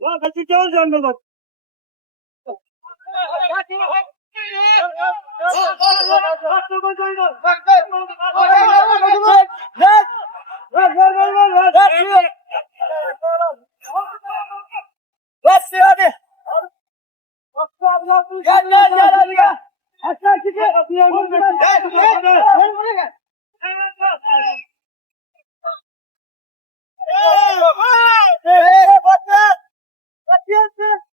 Ya kaçacağız yanına bak. Hadi. Gel hadi gel. Aşağı çıkın. Gel buraya gel. Hey, batı. Batıyorsun.